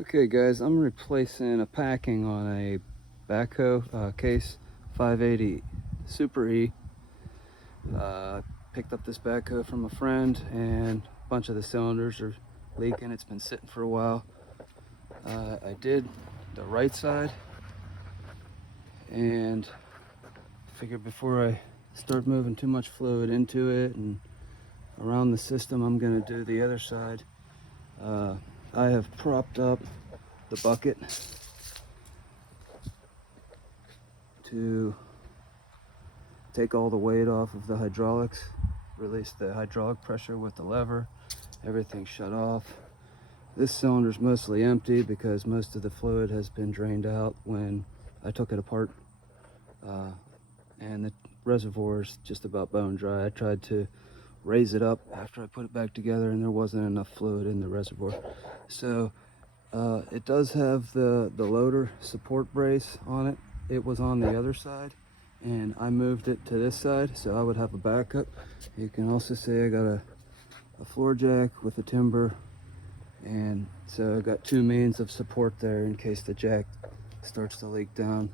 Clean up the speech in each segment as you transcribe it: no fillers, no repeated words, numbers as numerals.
Okay guys, I'm replacing a packing on a backhoe case 580 Super E. Picked up this backhoe from a friend and a bunch of the cylinders are leaking. It's been sitting for a while. I did the right side and figured before I start moving too much fluid into it and around the system, I'm going to do the other side. I have propped up the bucket to take all the weight off of the hydraulics, release the hydraulic pressure with the lever. Everything's shut off. This cylinder's mostly empty because most of the fluid has been drained out when I took it apart, and the reservoir is just about bone dry. I tried to raise it up after I put it back together and there wasn't enough fluid in the reservoir. So it does have the loader support brace on it. It was on the other side and I moved it to this side so I would have a backup. You can also see I got a floor jack with a timber, and so I got two means of support there in case the jack starts to leak down.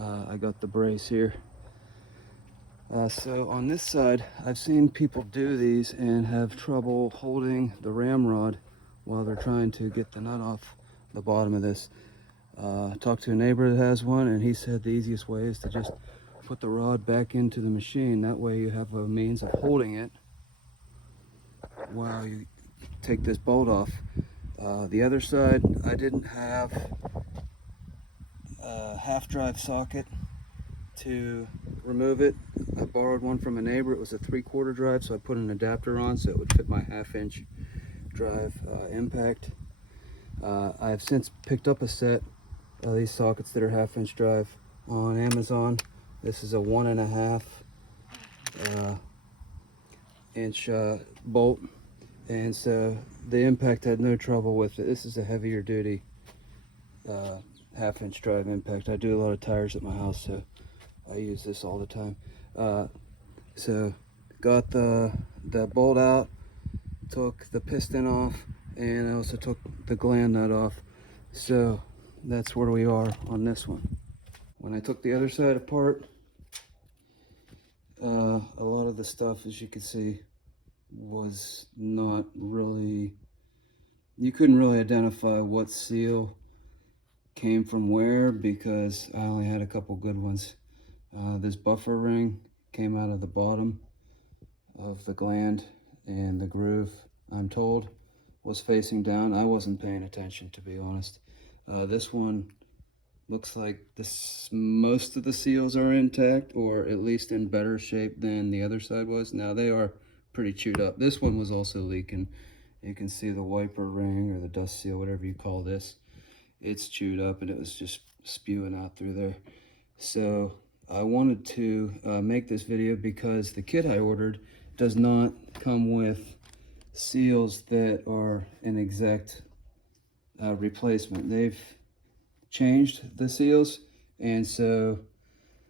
I got the brace here. So on this side, I've seen people do these and have trouble holding the ramrod while they're trying to get the nut off the bottom of this. I talked to a neighbor that has one and he said the easiest way is to just put the rod back into the machine. That way you have a means of holding it while you take this bolt off. The other side, I didn't have a half drive socket to remove it. I borrowed one from a neighbor. It was a 3/4 drive, so I put an adapter on so it would fit my 1/2-inch drive impact. I have since picked up a set of these sockets that are 1/2-inch drive on Amazon. This is a 1.5 inch bolt, and so the impact had no trouble with it. This is a heavier duty 1/2-inch drive impact. I do a lot of tires at my house, so I use this all the time. So got the bolt out, took the piston off, and I also took the gland nut off. So that's where we are on this one. When I took the other side apart, a lot of the stuff, as you can see, was not really, you couldn't really identify what seal came from where because I only had a couple good ones. This buffer ring came out of the bottom of the gland, and the groove, I'm told, was facing down. I wasn't paying attention, to be honest. This one looks like most of the seals are intact, or at least in better shape than the other side was. Now they are pretty chewed up. This one was also leaking. You can see the wiper ring or the dust seal, whatever you call this. It's chewed up and it was just spewing out through there. So I wanted to make this video because the kit I ordered does not come with seals that are an exact replacement. They've changed the seals, and so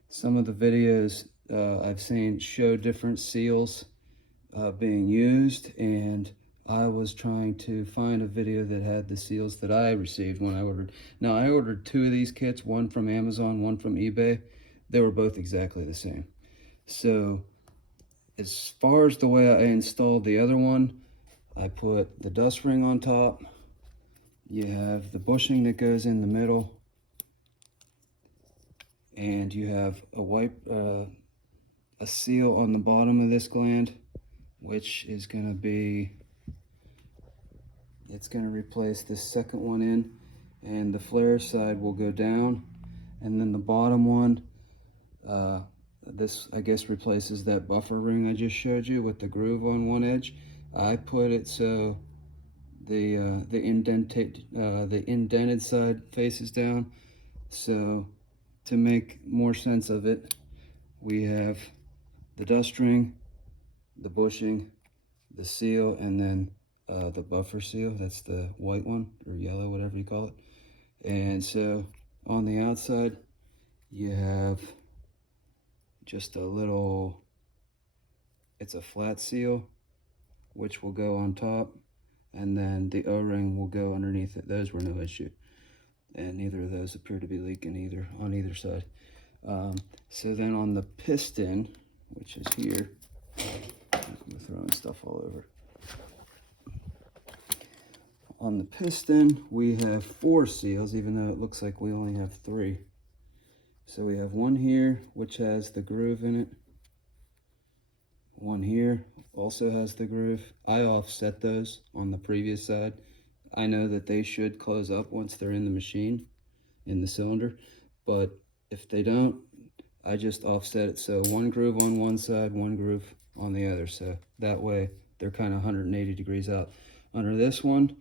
some of the videos I've seen show different seals being used, and I was trying to find a video that had the seals that I received when I ordered. Now I ordered two of these kits, one from Amazon, one from eBay. They were both exactly the same. So as far as the way I installed the other one, I put the dust ring on top. You have the bushing that goes in the middle, and you have a seal on the bottom of this gland, which is going to be, it's going to replace this second one in, and the flare side will go down, and then the bottom one, this I guess replaces that buffer ring I just showed you with the groove on one edge. I put it so the indented side faces down. So to make more sense of it, we have the dust ring, the bushing, the seal, and then the buffer seal. That's the white one, or yellow, whatever you call it. And so on the outside, you have just a little, it's a flat seal, which will go on top. and then the O-ring will go underneath it. Those were no issue, and neither of those appear to be leaking either on either side. So then on the piston, which is here, I'm throwing stuff all over. On the piston, we have 4 seals, even though it looks like we only have 3. So we have one here, which has the groove in it. One here also has the groove. I offset those on the previous side. I know that they should close up once they're in the machine, in the cylinder, but if they don't, I just offset it. So one groove on one side, one groove on the other. So that way they're kind of 180 degrees out. Under this one,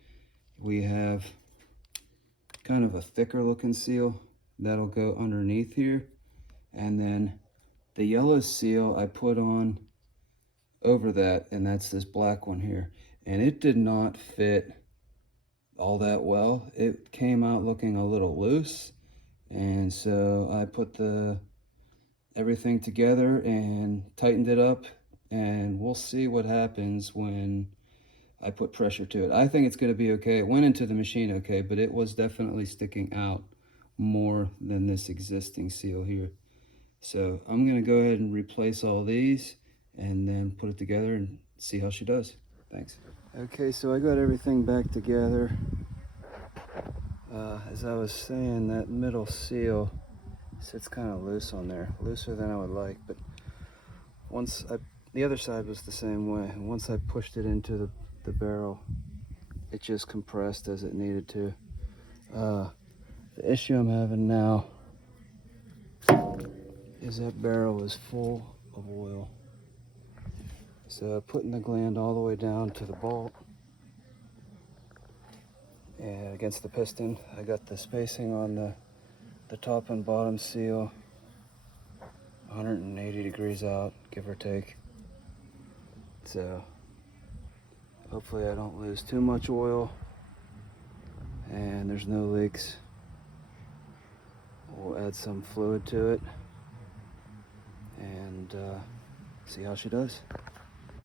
we have kind of a thicker looking seal that'll go underneath here. And then the yellow seal I put on over that, and that's this black one here. And it did not fit all that well. It came out looking a little loose. And so I put everything together and tightened it up, and we'll see what happens when I put pressure to it. I think it's going to be okay. It went into the machine okay, but it was definitely sticking out more than this existing seal here. So I'm going to go ahead and replace all these and then put it together and see how she does. Thanks. Okay, so I got everything back together. As I was saying, that middle seal sits kind of loose on there, looser than I would like, but the other side was the same way, and once I pushed it into the barrel, it just compressed as it needed to. The issue I'm having now is that barrel is full of oil. So putting the gland all the way down to the bolt and against the piston, I got the spacing on the top and bottom seal 180 degrees out, give or take. So hopefully I don't lose too much oil and there's no leaks. We'll add some fluid to it and see how she does.